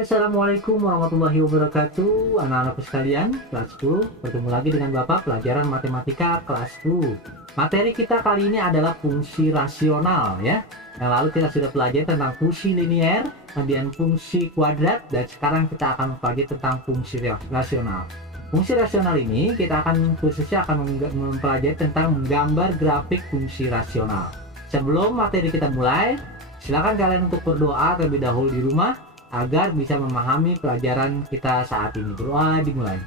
Assalamualaikum warahmatullahi wabarakatuh, anak-anakku sekalian, kelas 10, bertemu lagi dengan Bapak pelajaran matematika kelas 10. Materi kita kali ini adalah fungsi rasional ya. Yang lalu kita sudah pelajari tentang fungsi linear, kemudian fungsi kuadrat, dan sekarang kita akan mempelajari tentang fungsi rasional. Fungsi rasional ini kita akan khususnya mempelajari tentang menggambar grafik fungsi rasional. Sebelum materi kita mulai, silakan kalian untuk berdoa terlebih dahulu di rumah agar bisa memahami pelajaran kita saat ini. Berdoa dimulai.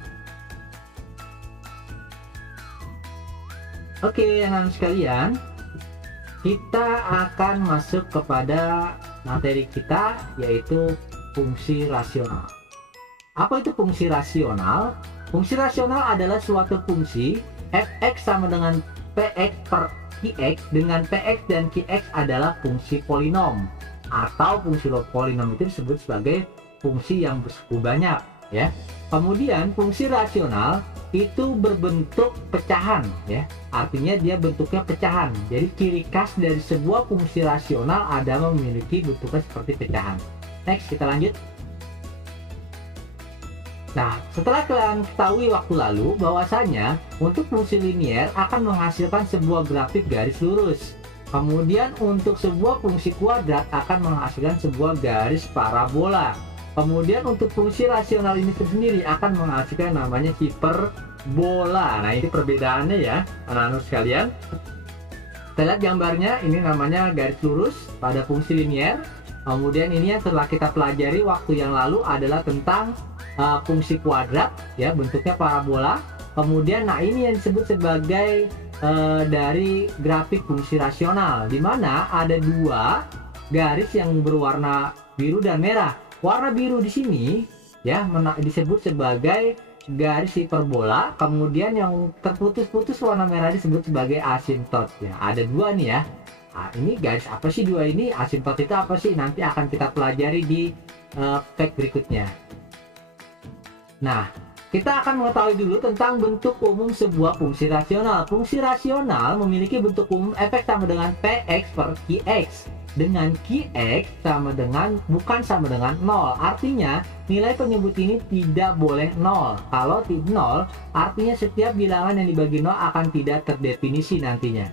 Oke, anak-anak sekalian, kita akan masuk kepada materi kita, yaitu fungsi rasional. Apa itu fungsi rasional? Fungsi rasional adalah suatu fungsi fx sama dengan px per qx, dengan px dan qx adalah fungsi polinom, atau fungsi polinom itu disebut sebagai fungsi yang bersuku banyak ya. Kemudian fungsi rasional itu berbentuk pecahan ya, artinya dia bentuknya pecahan. Jadi ciri khas dari sebuah fungsi rasional adalah memiliki bentuknya seperti pecahan. Next, kita lanjut. Nah, setelah kalian ketahui waktu lalu bahwasanya untuk fungsi linear akan menghasilkan sebuah grafik garis lurus. Kemudian untuk sebuah fungsi kuadrat akan menghasilkan sebuah garis parabola. Kemudian untuk fungsi rasional ini sendiri akan menghasilkan namanya hiperbola. Nah, ini perbedaannya ya, anak-anak sekalian. Kita lihat gambarnya, ini namanya garis lurus pada fungsi linear. Kemudian ini yang telah kita pelajari waktu yang lalu adalah tentang fungsi kuadrat ya, bentuknya parabola. Kemudian nah ini yang disebut sebagai dari grafik fungsi rasional, di mana ada dua garis yang berwarna biru dan merah. Warna biru di sini ya disebut sebagai garis hiperbola, kemudian yang terputus-putus warna merah disebut sebagai asintot ya. Ada dua nih ya. Nah, ini garis apa sih dua ini? Asintot itu apa sih? Nanti akan kita pelajari di fact berikutnya. Nah, kita akan mengetahui dulu tentang bentuk umum sebuah fungsi rasional. Fungsi rasional memiliki bentuk umum fx sama dengan px per qx, dengan qx sama dengan bukan sama dengan 0. Artinya nilai penyebut ini tidak boleh 0. Kalau 0, artinya setiap bilangan yang dibagi 0 akan tidak terdefinisi nantinya.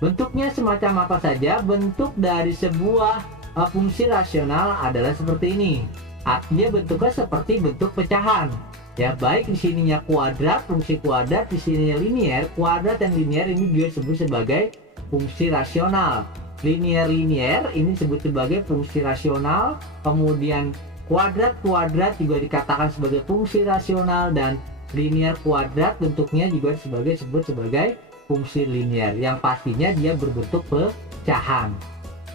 Bentuknya semacam apa saja, bentuk dari sebuah fungsi rasional adalah seperti ini. Artinya bentuknya seperti bentuk pecahan. Ya, baik di sininya kuadrat, fungsi kuadrat, di sininya linear. Kuadrat dan linear ini juga disebut sebagai fungsi rasional. Linear ini disebut sebagai fungsi rasional. Kemudian kuadrat juga dikatakan sebagai fungsi rasional, dan linear kuadrat bentuknya juga disebut sebagai fungsi linear, yang pastinya dia berbentuk pecahan.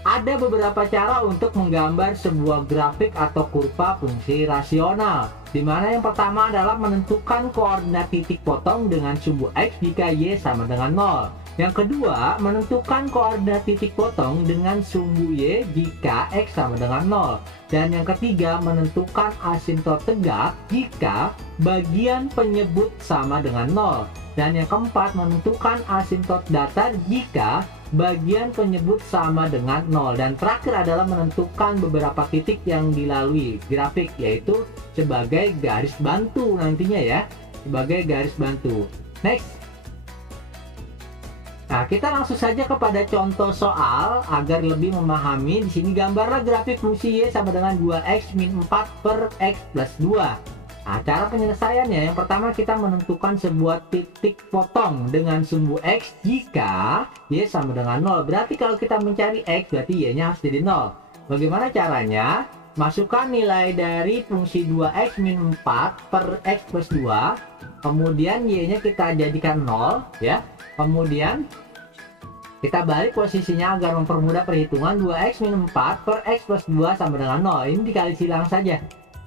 Ada beberapa cara untuk menggambar sebuah grafik atau kurva fungsi rasional, di mana yang pertama adalah menentukan koordinat titik potong dengan sumbu x jika y sama dengan 0. Yang kedua, menentukan koordinat titik potong dengan sumbu y jika x sama dengan 0. Dan yang ketiga, menentukan asintot tegak jika bagian penyebut sama dengan 0. Dan yang keempat, menentukan asintot datar jika bagian penyebut sama dengan 0. Dan terakhir adalah menentukan beberapa titik yang dilalui grafik, yaitu sebagai garis bantu nantinya ya, sebagai garis bantu. Next. Nah, kita langsung saja kepada contoh soal agar lebih memahami. Di sini gambarlah grafik fungsi y sama dengan 2x min 4 per x plus 2. Nah, cara penyelesaiannya, yang pertama kita menentukan sebuah titik potong dengan sumbu x jika y sama dengan 0. Berarti kalau kita mencari x, berarti y-nya harus jadi 0. Bagaimana caranya? Masukkan nilai dari fungsi 2x min 4 per x plus 2. Kemudian y-nya kita jadikan 0 ya. Kemudian kita balik posisinya agar mempermudah perhitungan. 2x min 4 per x plus 2 sama dengan 0. Ini dikali silang saja.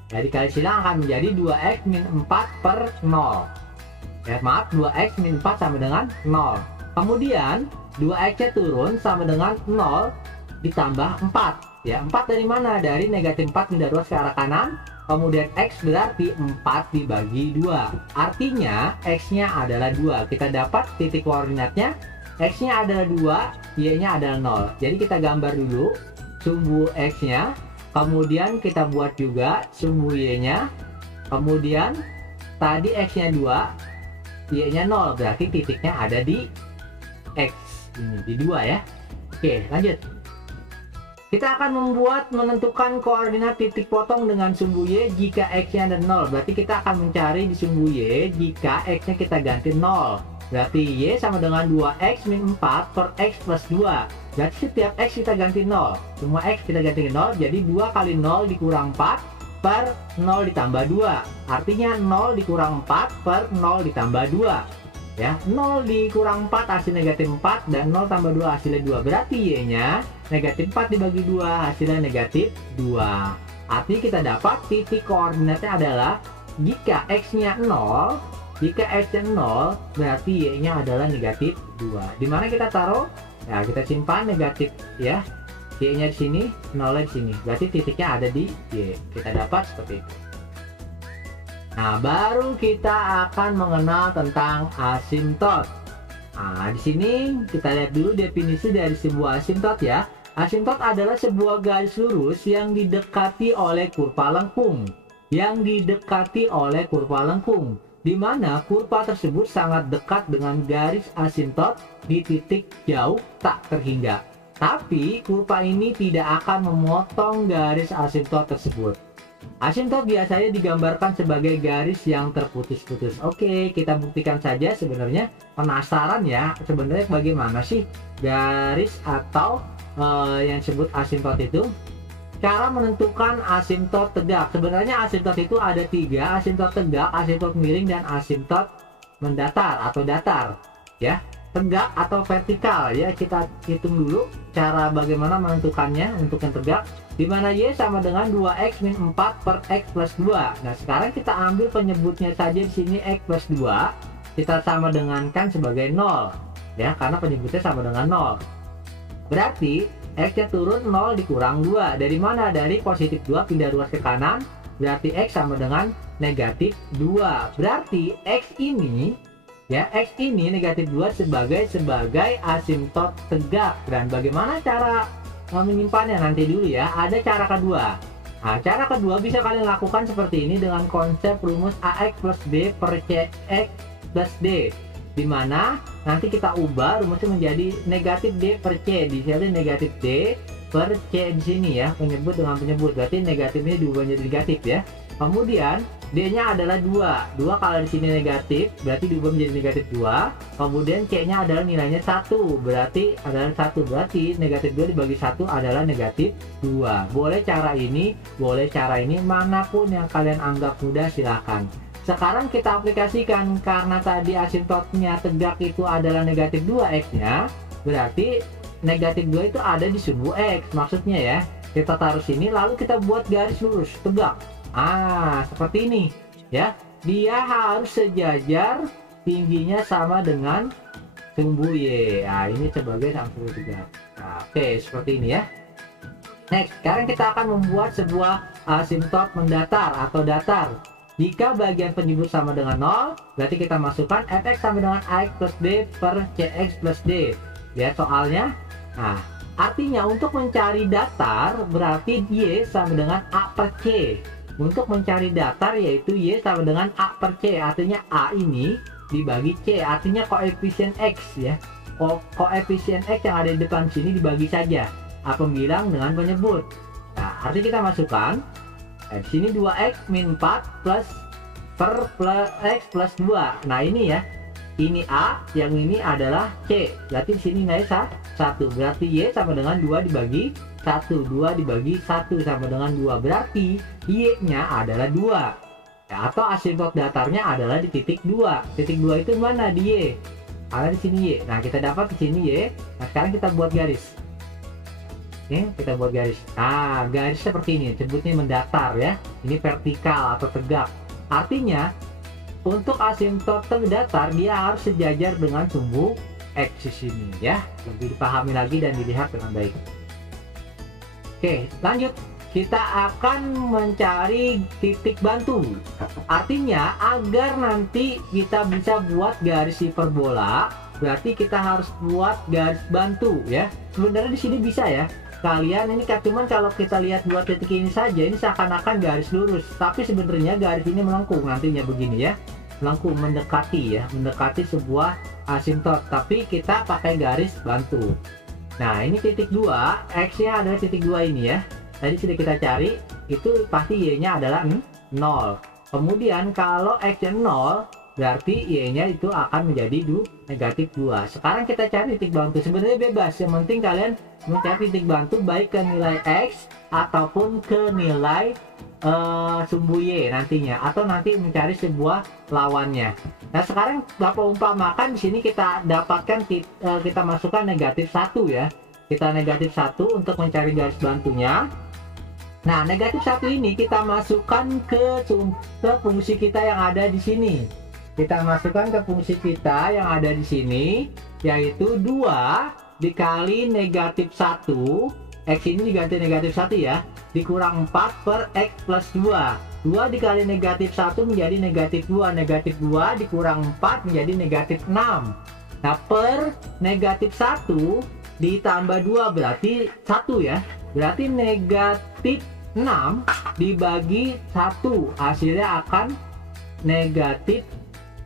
Jadi kali silang akan menjadi 2x min 4 per 0. Ya, maaf, 2x min 4 sama dengan 0. Kemudian 2x-nya turun sama dengan 0 ditambah 4. Ya, 4 dari mana? Dari negatif 4 pindah ruas ke arah kanan. Kemudian X berarti 4 dibagi 2. Artinya X-nya adalah 2. Kita dapat titik koordinatnya. X-nya adalah 2, Y-nya adalah 0. Jadi kita gambar dulu sumbu X-nya. Kemudian kita buat juga sumbu Y-nya. Kemudian tadi X-nya 2, Y-nya 0. Berarti titiknya ada di X. Ini di 2 ya. Oke, lanjut. Kita akan menentukan koordinat titik potong dengan sumbu Y jika X-nya ada 0. Berarti kita akan mencari di sumbu Y jika X-nya kita ganti 0. Berarti Y sama dengan 2X min 4 per X plus 2. Berarti setiap X kita ganti 0. Semua X kita ganti 0. Jadi 2 kali 0 dikurang 4 per 0 ditambah 2. Artinya 0 dikurang 4 per 0 ditambah 2. Ya, 0 dikurang 4 hasil negatif 4 dan 0 tambah 2 hasilnya 2. Berarti Y-nya negatif 4 dibagi 2 hasilnya negatif 2. Artinya kita dapat titik koordinatnya adalah jika X-nya 0, berarti Y-nya adalah negatif 2. Dimana kita taruh? Ya, kita simpan negatif ya. Y-nya di sini, 0-nya di sini. Berarti titiknya ada di Y. Kita dapat seperti itu. Nah, baru kita akan mengenal tentang asimtot. Nah, di sini kita lihat dulu definisi dari sebuah asimtot ya. Asimtot adalah sebuah garis lurus yang didekati oleh kurva lengkung. Di mana kurva tersebut sangat dekat dengan garis asimtot di titik jauh tak terhingga. Tapi kurva ini tidak akan memotong garis asimtot tersebut. Asimtot biasanya digambarkan sebagai garis yang terputus-putus. Oke, kita buktikan saja. Sebenarnya penasaran ya, sebenarnya bagaimana sih garis atau yang disebut asimtot itu? Cara menentukan asimtot tegak. Sebenarnya asimtot itu ada 3, asimtot tegak, asimtot miring, dan asimtot mendatar atau datar. Ya, tegak atau vertikal ya, kita hitung dulu cara bagaimana menentukannya untuk yang tegak, di mana Y sama dengan 2X min 4 per X plus 2. Nah, sekarang kita ambil penyebutnya saja di sini X plus 2, kita sama dengankan sebagai 0 ya, karena penyebutnya sama dengan 0. Berarti X-nya turun 0 dikurang 2. Dari mana? Dari positif 2 pindah ruas ke kanan, berarti X sama dengan negatif 2. Berarti X ini ya, X ini negatif 2 sebagai asimtot tegak. Dan bagaimana cara menyimpannya nanti dulu ya, ada cara kedua. Nah, cara kedua bisa kalian lakukan seperti ini dengan konsep rumus AX plus B per CX plus D, dimana nanti kita ubah rumusnya menjadi negatif D per C. Di sini negatif D per C di sini ya, penyebut dengan penyebut, berarti negatifnya diubah menjadi negatif ya. Kemudian D-nya adalah 2. 2 kalau di sini negatif, berarti diubah menjadi negatif 2. Kemudian C-nya adalah nilainya 1, berarti adalah 1. Berarti negatif 2 dibagi 1 adalah negatif 2. Boleh cara ini, boleh cara ini, manapun yang kalian anggap mudah silahkan. Sekarang kita aplikasikan, karena tadi asimtotnya tegak itu adalah negatif 2X-nya, berarti negatif 2 itu ada di sumbu X. Maksudnya ya, kita taruh sini, lalu kita buat garis lurus tegak. Seperti ini ya, dia harus sejajar, tingginya sama dengan sumbu Y. Nah, ini sebagai sumbu tegak. Oke, seperti ini ya. Next, sekarang kita akan membuat sebuah asimtot mendatar atau datar. Jika bagian penyebut sama dengan 0, berarti kita masukkan fx sama dengan ax plus b per cx plus d. Lihat soalnya. Nah, artinya untuk mencari datar berarti y sama dengan a per c. Untuk mencari datar yaitu Y sama dengan A per C. Artinya A ini dibagi C. Artinya koefisien X ya. Koefisien X yang ada di depan sini dibagi saja A pembilang dengan penyebut. Nah, artinya kita masukkan di sini 2X min 4 plus X plus 2. Nah, ini ya. Ini A, yang ini adalah C. Berarti di sini nilainya 1. Berarti Y sama dengan 2 dibagi 1. 2 dibagi 1 sama dengan 2. Berarti Y-nya adalah 2. Ya, atau asimtot datarnya adalah di titik 2. Titik 2 itu mana? Di Y. Ada di sini Y. Nah, kita dapat di sini Y. Nah, sekarang kita buat garis. Ini kita buat garis. Nah, garis seperti ini. Sebutnya mendatar ya. Ini vertikal atau tegak. Artinya, untuk asimtot datar dia harus sejajar dengan sumbu X di sini ya. Lebih dipahami lagi dan dilihat dengan baik. Oke, lanjut. Kita akan mencari titik bantu. Artinya agar nanti kita bisa buat garis hiperbola, berarti kita harus buat garis bantu ya. Sebenarnya di sini bisa ya. Kalian ini cuman kalau kita lihat buat titik ini saja, ini seakan-akan garis lurus, tapi sebenarnya garis ini melengkung nantinya begini ya. Melengkung, mendekati ya, mendekati sebuah asimtot, tapi kita pakai garis bantu. Nah, ini titik 2, X-nya adalah titik 2 ini ya. Tadi sudah kita cari, itu pasti Y-nya adalah 0. Kemudian kalau X-nya 0, berarti Y-nya itu akan menjadi negatif 2. Sekarang kita cari titik bantu. Sebenarnya bebas, yang penting kalian mencari titik bantu baik ke nilai X ataupun ke nilai sumbu Y nantinya, atau nanti mencari sebuah lawannya. Nah, sekarang Bapak umpamakan di sini kita dapatkan kita masukkan negatif 1 ya. Kita negatif 1 untuk mencari garis bantunya. Nah, negatif 1 ini kita masukkan ke fungsi kita yang ada di sini. Kita masukkan ke fungsi kita yang ada di sini, yaitu 2 dikali negatif 1, X ini diganti negatif 1 ya, dikurang 4 per X plus 2. 2 dikali negatif 1 menjadi negatif 2. Negatif 2 dikurang 4 menjadi negatif 6. Nah, per negatif 1 ditambah 2 berarti 1 ya. Berarti negatif 6 dibagi 1 hasilnya akan negatif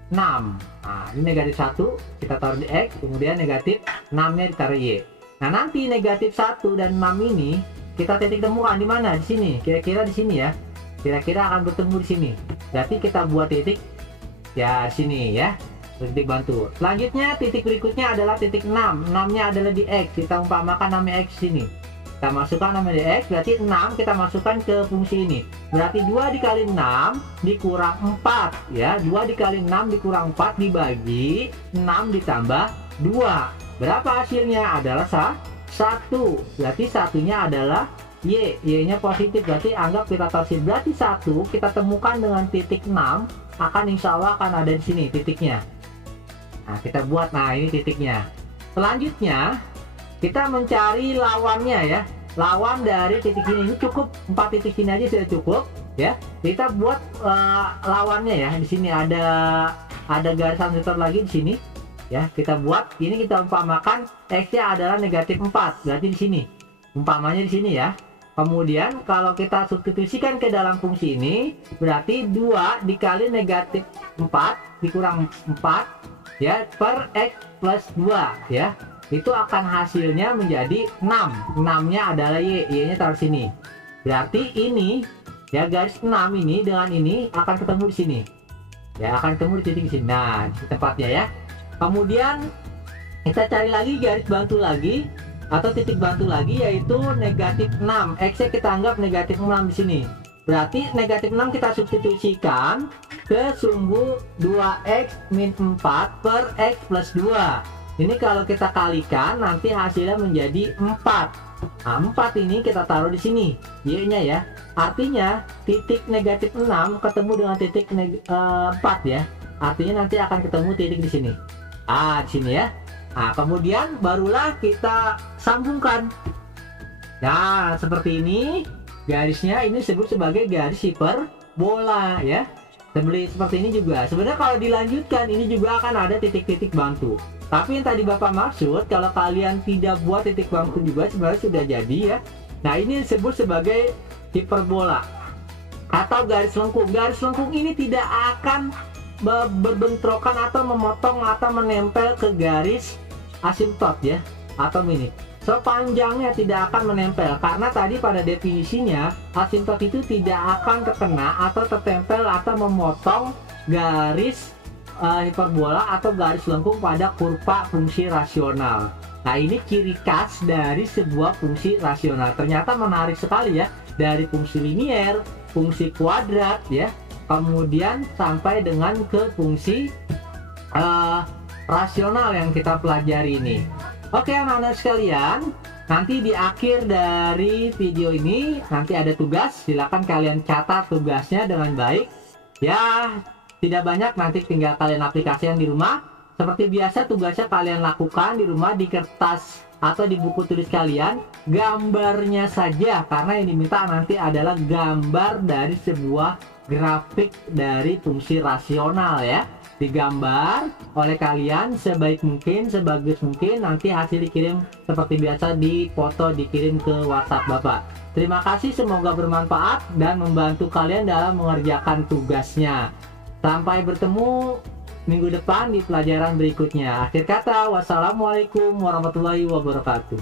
6. Nah, ini negatif 1 kita taruh di X, kemudian negatif 6 nya ditaruh Y. Nah, nanti negatif 1 dan 6 ini kita titik temukan di mana? Di sini, kira-kira di sini ya. Kira-kira akan bertemu di sini. Berarti kita buat titik ya sini ya, titik bantu. Selanjutnya titik berikutnya adalah titik 6. 6 nya adalah di X, kita umpamakan namanya X sini. Kita masukkan namanya di X, berarti 6 kita masukkan ke fungsi ini. Berarti 2 dikali 6 dikurang 4 ya. 2 dikali 6 dikurang 4 dibagi 6 ditambah 2. Berapa hasilnya? Adalah 1. Berarti satunya adalah Y. Y-nya positif, berarti anggap kita taruh. Berarti 1 kita temukan dengan titik 6 akan insya Allah akan ada di sini titiknya. Nah, kita buat, nah ini titiknya. Selanjutnya kita mencari lawannya ya. Lawan dari titik ini cukup 4 titik ini aja sudah cukup ya. Kita buat lawannya ya. Di sini ada garisan setor lagi di sini ya. Kita buat ini, kita umpamakan X-nya adalah negatif 4. Berarti di sini umpamanya di sini ya. Kemudian kalau kita substitusikan ke dalam fungsi ini, berarti 2 dikali negatif 4 dikurang 4 ya per X plus 2 ya. Itu akan hasilnya menjadi 6. 6-nya adalah Y. Y-nya taruh sini. Berarti ini ya, garis 6 ini dengan ini akan ketemu di sini. Ya, akan ketemu di titik di sini. Nah, di tempatnya ya. Kemudian kita cari lagi garis bantu lagi atau titik bantu lagi, yaitu negatif 6. X-nya kita anggap negatif 6 di sini. Berarti negatif 6 kita substitusikan ke sumbu 2X min 4 per X plus 2. Ini kalau kita kalikan nanti hasilnya menjadi 4. Nah, 4 ini kita taruh di sini, Y-nya ya. Artinya titik negatif 6 ketemu dengan titik 4 ya. Artinya nanti akan ketemu titik di sini. Di sini ya. Nah, kemudian barulah kita sambungkan. Nah, seperti ini garisnya, ini disebut sebagai garis hiperbola ya. Seperti ini juga. Sebenarnya kalau dilanjutkan ini juga akan ada titik-titik bantu. Tapi yang tadi Bapak maksud, kalau kalian tidak buat titik bantu juga sebenarnya sudah jadi ya. Nah, ini disebut sebagai hiperbola atau garis lengkung. Garis lengkung ini tidak akan berbentrokan atau memotong atau menempel ke garis asimtot ya, atau mini. Sepanjangnya tidak akan menempel, karena tadi pada definisinya asimtot itu tidak akan terkena atau tertempel atau memotong garis hiperbola atau garis lengkung pada kurva fungsi rasional. Nah, ini ciri khas dari sebuah fungsi rasional. Ternyata menarik sekali ya, dari fungsi linier, fungsi kuadrat ya, kemudian sampai dengan ke fungsi rasional yang kita pelajari ini. Oke anak-anak sekalian, nanti di akhir dari video ini nanti ada tugas, silakan kalian catat tugasnya dengan baik ya. Tidak banyak, nanti tinggal kalian aplikasikan di rumah. Seperti biasa, tugasnya kalian lakukan di rumah di kertas atau di buku tulis kalian, gambarnya saja, karena yang diminta nanti adalah gambar dari sebuah grafik dari fungsi rasional ya. Digambar oleh kalian sebaik mungkin, sebagus mungkin, nanti hasil dikirim seperti biasa, di foto dikirim ke WhatsApp Bapak. Terima kasih, semoga bermanfaat dan membantu kalian dalam mengerjakan tugasnya. Sampai bertemu minggu depan di pelajaran berikutnya. Akhir kata, wassalamualaikum warahmatullahi wabarakatuh.